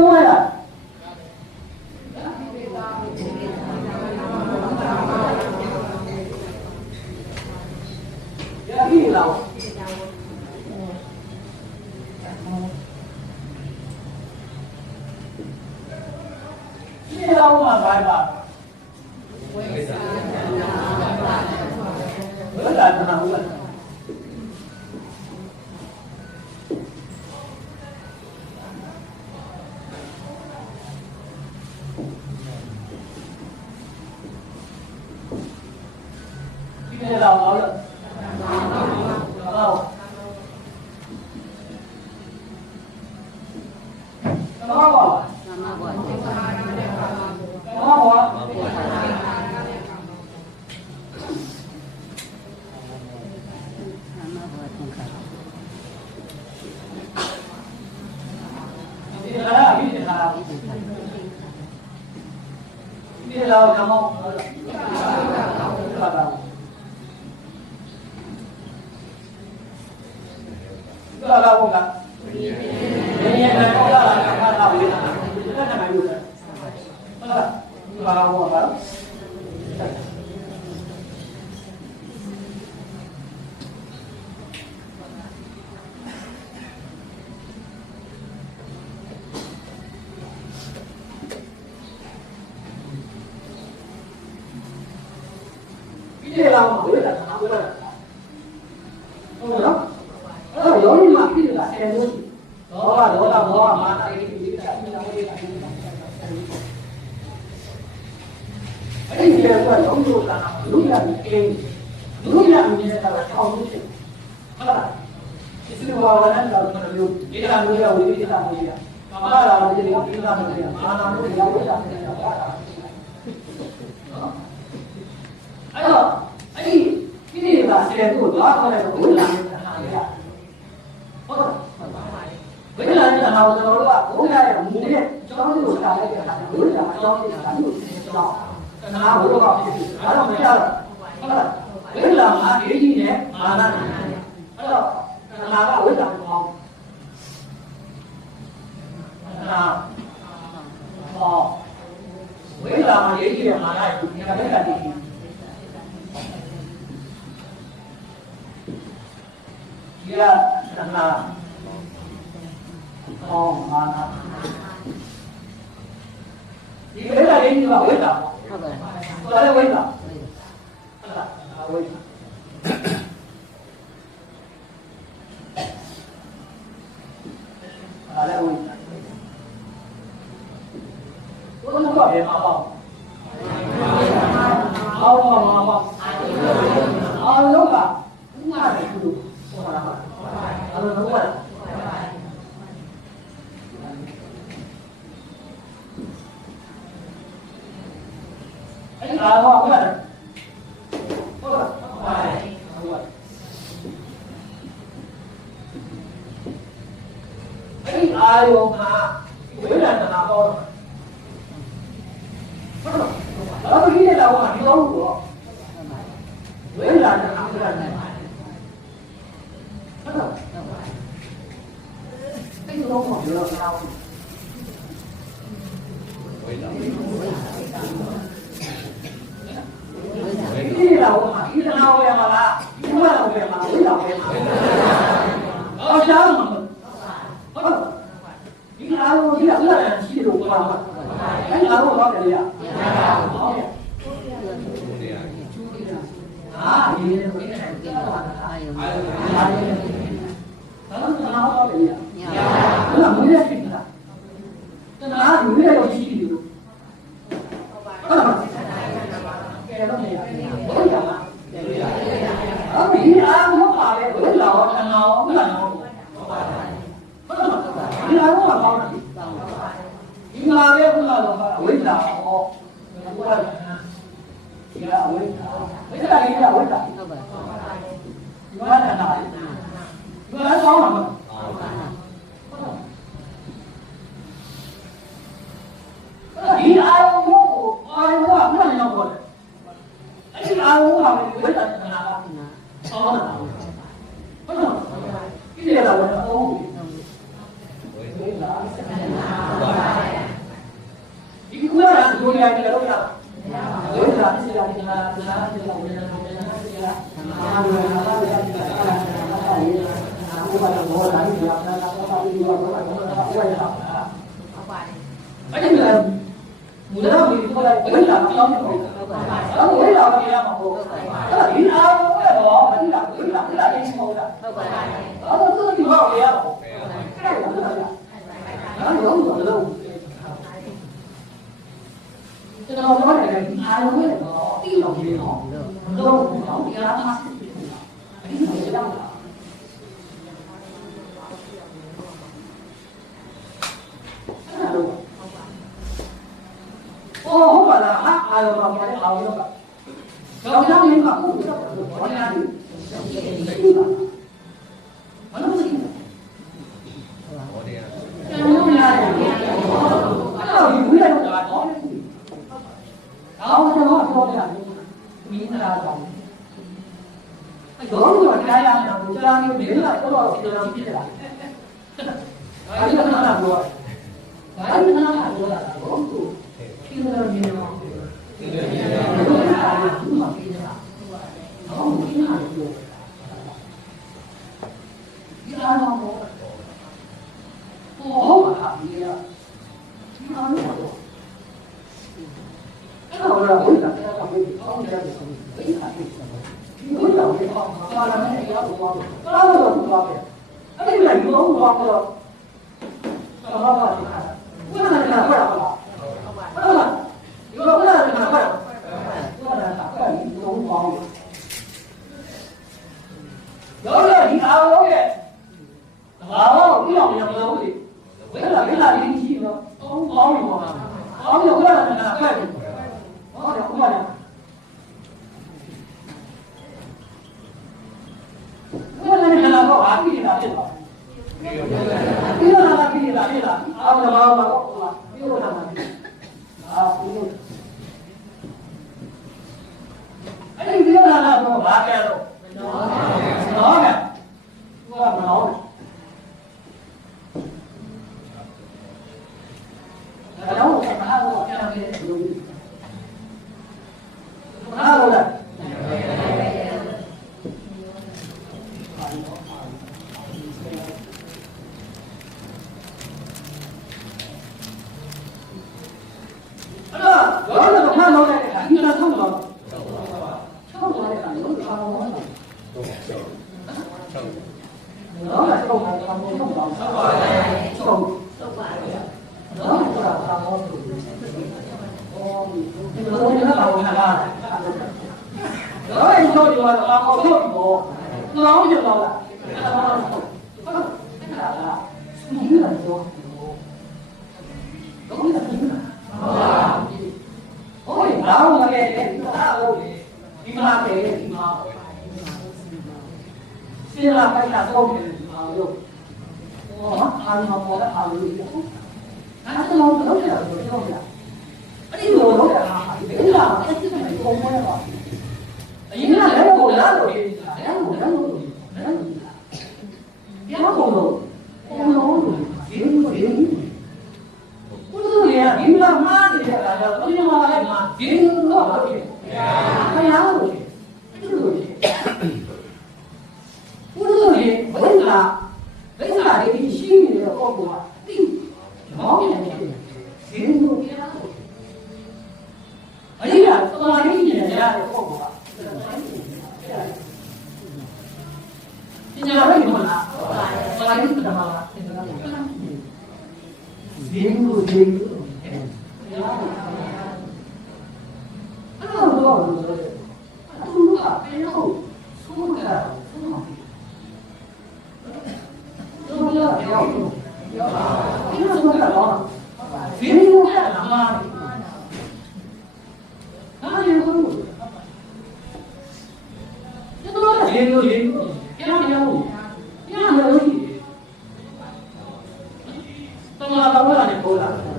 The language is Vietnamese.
我了。nghe đầu đó được đầu Kenapa kok? Kenapa kok? Ini adalah, ini adalah, ini adalah kamu. đau không ạ? Nhẹ là có đau là cảm đau đi. Nó là mày được. Nó là vào hoặc là cái gì là không biết là thảo nữa không đó đó là lỗi တ်နော်အဲ့တော့ယောဂီမှာပြည်တာဆယ်လို့လောဘဒေါသမောဟမာနတိတိကျပြီးတော့ဝိဒါအဲ့ဒီလေကတော့လုံးလုံးကလူရပြီအင်းလူရပြီတဲ့ကတော့ထောင်လို့ဖြစ်ဟုတ်လားဒီလိုဘာဝနာတော့မျိုးဒီတာမျိုးရဝိဒီတာမျိုးရမမလာလို့ဒီလိုဒီတာမျိုးရမာနမျိုးရဝိဒါမျိုးရပါတာနော်အဲ့တော့အဲ့ဒီဒီနေ့ကဆယ်ကိုသွားခေါ်တဲ့ဘုရား đầu tôi nói là bố đây là muốn đi cho nó được cái đây cả cả đối cho đi cả đánh được đó à bố tôi phải không là bây giờ làm là mà cái gì nhé mà là đó là là đối là còn là bò đấy là mà cái gì mà đây là đấy là gì Yeah, là 通啊。你给他给你吧，为啥？我来为啥？为啥？啊，来问一下，我怎么搞的？好好？好好？好不好？好好？好好？哎呦妈！回来的拿包了，不是，老子今天下午还没走，回来就他回来，不是，今天中午回来的早，回来，天下午，今天下午要回来，今天下午要回，老。 အားလုံးကြီးကဥဒ္ဒရာရှိတယ်လို့ပါပါအဲ့အားလုံးတော့တယ်လေဟုတ်ကဲ့အာဒီနေ့ကိုပြန်ပြန်ပါအားရပါအားရပါဘာလို့တနာတော့လဲညာဘာလို့မရဖြစ်တာတနာလူတွေတော့ရှိတယ်လို့ဟုတ်ပါဘူးကဲတော့နေရဘယ်ရပါအမေအာမဟုတ်ပါလေဘယ်လောက်တနာအောင်မလားဟုတ်ပါဘူးဘယ်လောက်ပါလဲဒီအားလုံးကပေါ့ လေဘုရားတော်ကအဝိဇ္ဇာဟောဘုရားဒီကအဝိဇ္ဇာဝိဇ္ဇာလေးကအဝိဇ္ဇာဟုတ်ကဲ့ဒီမှာတနာလေးဒီမှာကောင်းမှာမဟုတ် tidak tidak rusak. Rusak tidak tidak tidak tidak tidak tidak cái này là mùa đó thì tôi là quỷ là nó nó quỷ là nó là một đó là quỷ áo đó là bỏ quỷ là quỷ là quỷ là đi sâu đó đó là cứ đi vào kìa cái này là cái này là nó ngưỡng ngưỡng luôn 这个老老太太，他认为那个老地老地老，那个老地老地老，他是不一样，不一样的。哦，我问了，那还有吗？别的还有吗？要不咱们把工资交，我俩就，就给你。多张屁了。还有他哪多？还有他哪多？老多，听他那名吗？听他那名。多少给你了？老多，听他的多。你哪张多？不好嘛，你，你哪张多？多少个？我讲给他讲给你，他们家的兄弟，我一看就是。你不要给他，他那没有，他不发的，他那个不发的。 အဲ့ဒီမှာဒီကောင်ကောင်းတော့ဘာမှမပါဘူး။ဘုရားနာမှာပါလား။ဟုတ်လား။ဒီကောင်ကလည်းနာမှာပါ။ဘုရားနာမှာပါဒီကောင်ကောင်း။တော့ဒီအာရောရဲ့ဘာလို့ဒီအောင်ရမလို့ Bila hanafila, bila. Au na maomba kwa Allah. Bila hanafila. Basi hiyo. Hadi bila No, baada ya roho. Naona. Naona. Naona. Naona kwa sababu kana vile 나하고 헤어지고 또 나하고 헤어지고 그러다가 숨기는 아니죠 여기다 숨기는 어이 나하고 가게 나하고 이만하게 이만하고 신라 가자 소문이 나와요 어 아니 뭐 뭐가 아니 이거 나도 너무 너무 너무 너무 아니 이거 너무 아 이거 이거 이거 이거 이거 လည်းပေါ်လာလို့ဒီလားလည်းပေါ်လာလို့လည်းပြောပေါ်လို့ပေါ်လို့ဒီလိုဒီဘုရားကဒီမှာမှားနေတဲ့အခါကျတော့ဘုရားကလည်းမှာဒီလိုတော့ဟုတ်တယ်။ဘုရားလို့ဒီလိုဘုရားရဲ့ဘုရားဘုရားရဲ့ရှိနေတဲ့ပုဂ္ဂိုလ်ကတိမောင်းနေတယ်ဒီလိုပြောအရင်ကသမာဓိနဲ့ရတဲ့ပုဂ္ဂိုလ် dengue dengue అలా అలా అలా అలా não o olho, pô, lá.